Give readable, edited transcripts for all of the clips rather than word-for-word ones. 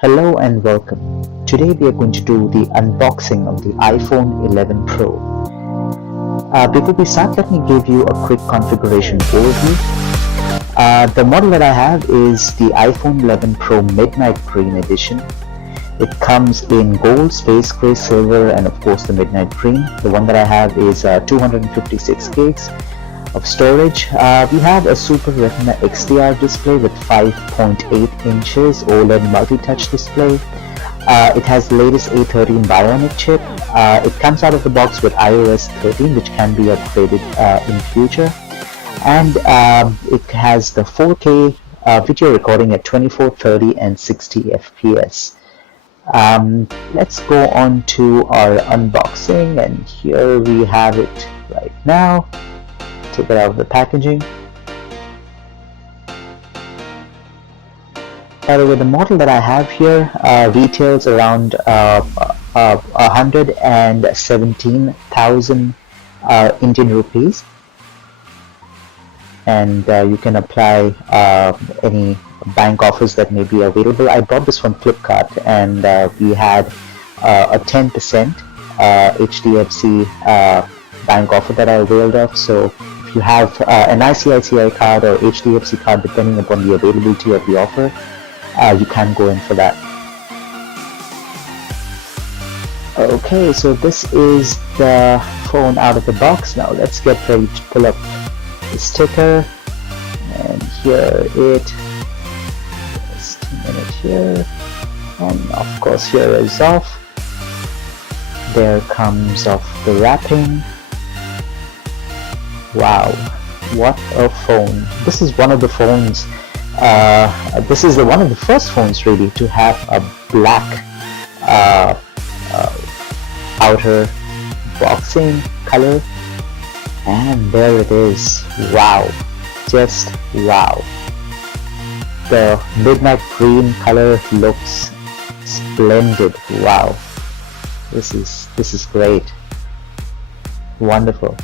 Hello and welcome. Today we are going to do the unboxing of the iPhone 11 Pro. Before we start, let me give you a quick configuration overview. The model that I have is the iPhone 11 Pro Midnight Green Edition. It comes in gold, space gray, silver, and of course the midnight green. The one that I have is 256 gigs of storage. We have a Super Retina XDR display with 5.8 inches OLED multi-touch display. It has the latest A13 Bionic chip. It comes out of the box with iOS 13, which can be upgraded in future. And it has the 4K video recording at 24, 30, and 60 FPS. Let's go on to our unboxing, and here we have it right now. Take it out of the packaging. By the way, the model that I have here retails around 117,000 Indian rupees, and you can apply any bank offers that may be available. I bought this from Flipkart, and we had a 10% HDFC bank offer that I availed of. So if you have an ICICI card or HDFC card, depending upon the availability of the offer, you can go in for that. Okay, so this is the phone out of the box. Now let's get ready to pull up the sticker, and here it. Just a minute here, and of course here is off. There comes off the wrapping. Wow, what a phone! This is one of the phones. This is one of the first phones really to have a black outer boxing color, and there it is. Wow, just wow. The midnight green color looks splendid. Wow, this is great, wonderful.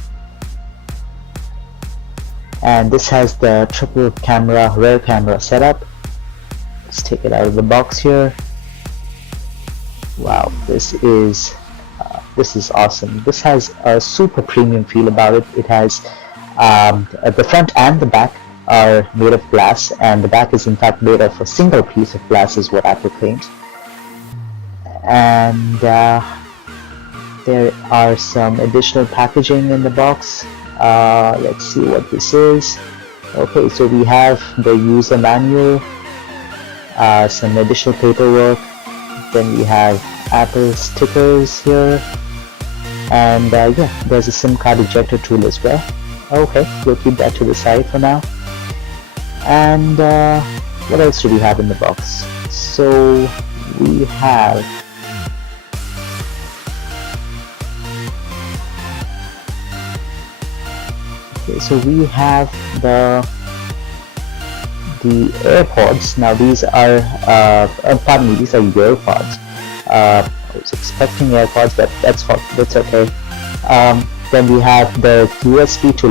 And this has the triple camera, rear camera setup. Let's take it out of the box here. Wow, this is awesome. This has a super premium feel about it. It has the front and the back are made of glass, and the back is in fact made of a single piece of glass, is what Apple claims. And there are some additional packaging in the box. Let's see what this is. Okay, so we have the user manual, some additional paperwork, then we have Apple stickers here, and yeah, there's a SIM card ejector tool as well. Okay, we'll keep that to the side for now. And what else do we have in the box? So we have so we have the AirPods. Now these are pardon me, these are earpods. I was expecting AirPods, but that's okay. Then we have the USB-C to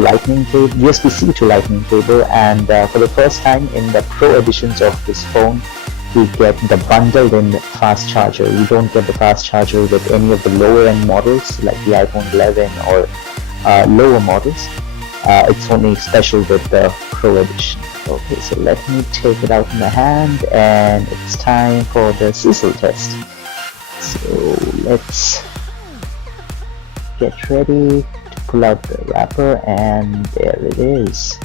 Lightning cable, and for the first time in the Pro editions of this phone, we get the bundled in fast charger. You don't get the fast charger with any of the lower end models like the iPhone 11 or lower models. It's only special with the Pro edition. Okay, so let me take it out in the hand, and it's time for the sizzle test. So let's get ready to pull out the wrapper, and there it is.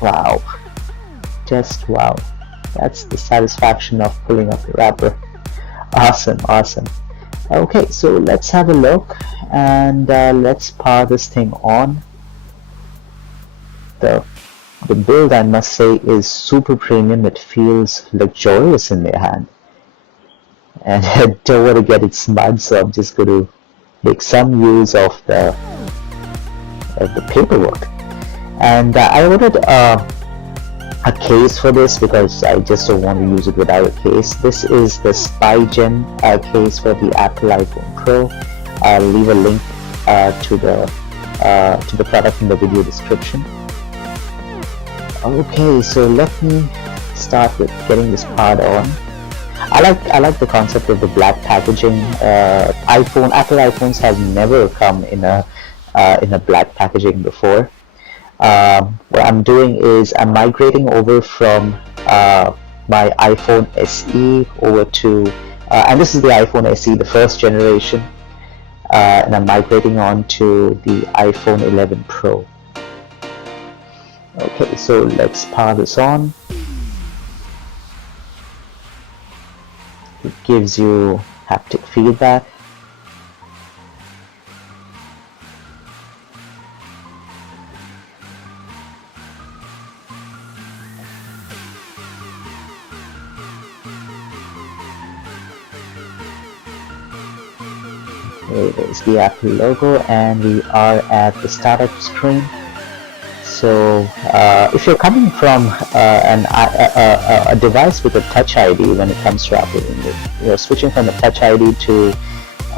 Wow, just wow. That's the satisfaction of pulling up the wrapper. Awesome. Okay, so let's have a look, and let's power this thing on. The build, I must say, is super premium. It feels luxurious in my hand, and I don't want to get it smudged, so I'm just going to make some use of the paperwork. And I ordered a case for this because I just don't want to use it without a case. This is the SpyGem case for the Apple iPhone Pro. I'll leave a link to the product in the video description. Okay, so let me start with getting this part on. I like the concept of the black packaging. Apple iPhones have never come in a black packaging before. What I'm doing is I'm migrating over from my iPhone SE over to and this is the iPhone SE, the first generation, and I'm migrating on to the iPhone 11 Pro. Okay, so let's power this on. It gives you haptic feedback. There's the Apple logo, and we are at the startup screen. So if you're coming from a device with a Touch ID when it comes to Apple, you're switching from a Touch ID to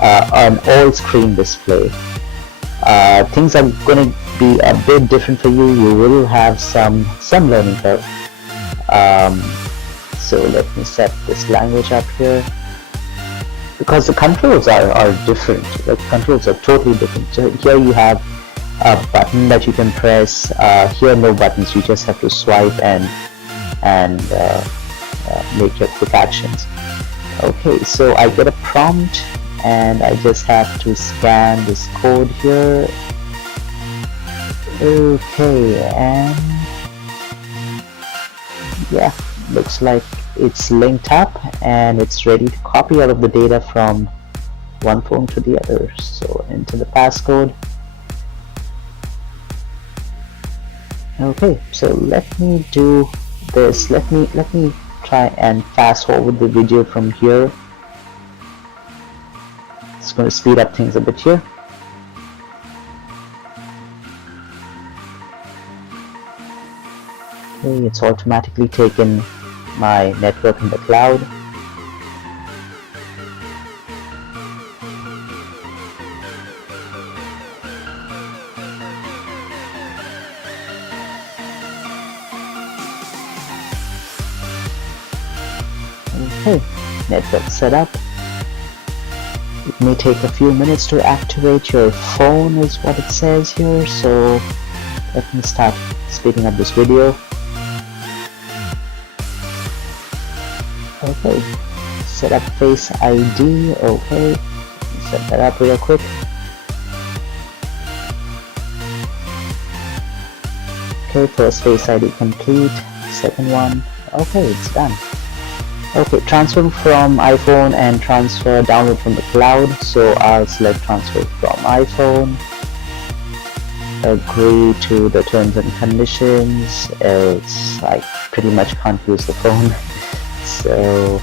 an all-screen display, things are going to be a bit different for you. You will have some learning curve. So let me set this language up here, because the controls are different. The controls are totally different. So here you have a button that you can press. Here no buttons, you just have to swipe and make your quick actions. Okay, so I get a prompt and I just have to scan this code here. Okay, and yeah, looks like it's linked up and it's ready to copy all of the data from one phone to the other. So enter the passcode. Okay, so let me do this. Let me try and fast forward the video from here. It's going to speed up things a bit here. Okay, it's automatically taken my network in the cloud. Okay, network setup. It may take a few minutes to activate your phone is what it says here, so let me start speeding up this video. Okay, set up Face ID. Okay, set that up real quick. Okay, first Face ID complete. Second one. Okay, it's done. Okay, transfer from iPhone and transfer download from the cloud. So I'll select transfer from iPhone. Agree to the terms and conditions, else I pretty much can't use the phone. So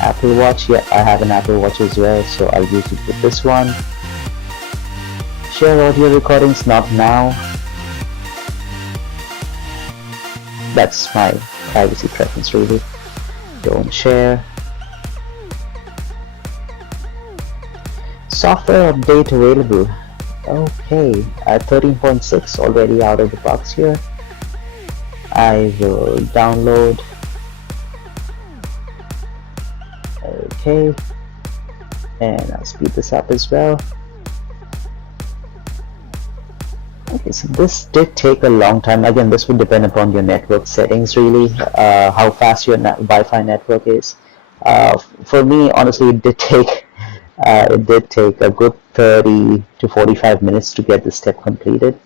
Apple Watch, yeah, I have an Apple Watch as well, so I'll use it with this one. Share audio recordings, not now. That's my privacy preference really. Don't share. Software update available. Okay, 13.6 already out of the box here. I will download. Okay, and I'll speed this up as well. Okay, so this did take a long time. Again, this would depend upon your network settings really, how fast your Wi-Fi network is. For me, honestly, it did take a good 30 to 45 minutes to get this step completed.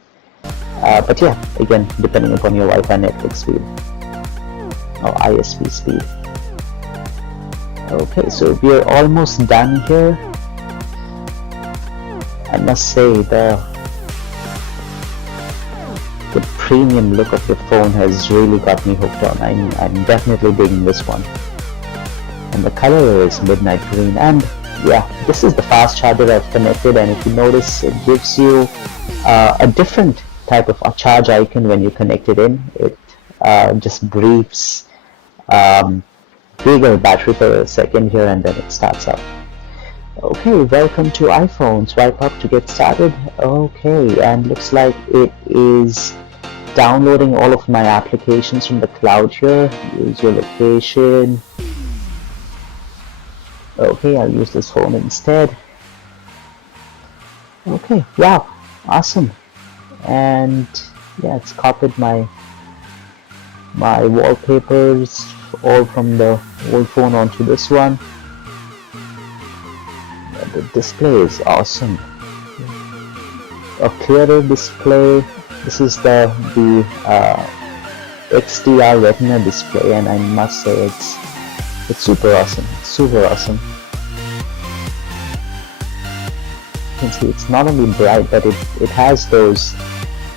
But yeah, again, depending upon your Wi-Fi network speed or ISP speed. Okay, so we are almost done here. I must say the premium look of the phone has really got me hooked on. I'm definitely digging this one. And the color is midnight green, and yeah, this is the fast charger I've connected, and if you notice, it gives you a different type of charge icon when you connect it in. It just briefs bigger battery for a second here, and then it starts up. Okay, welcome to iPhone. Swipe up to get started. Okay, and looks like it is downloading all of my applications from the cloud here. Use your location. Okay, I'll use this phone instead. Okay, wow, awesome. And yeah, it's copied my wallpapers all from the old phone onto this one. The display is awesome. A clearer display. This is the XDR Retina display, and I must say it's super awesome. Super awesome. You can see it's not only bright, but it has those.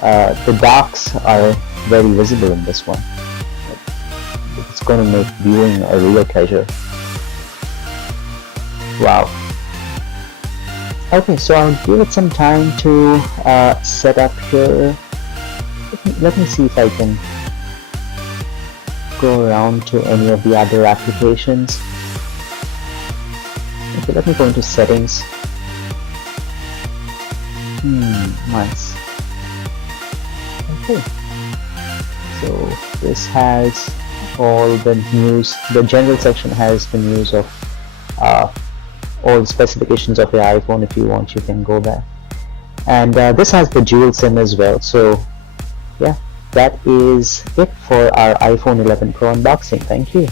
The darks are very visible in this one. It's going to make viewing a real pleasure. Wow. Okay, so I'll give it some time to set up here. Let me see if I can go around to any of the other applications. Okay, let me go into settings. Nice. Okay, so this has all the news. The general section has the news of all the specifications of your iPhone. If you want, you can go there. And this has the dual SIM as well. So yeah, that is it for our iPhone 11 Pro unboxing. Thank you.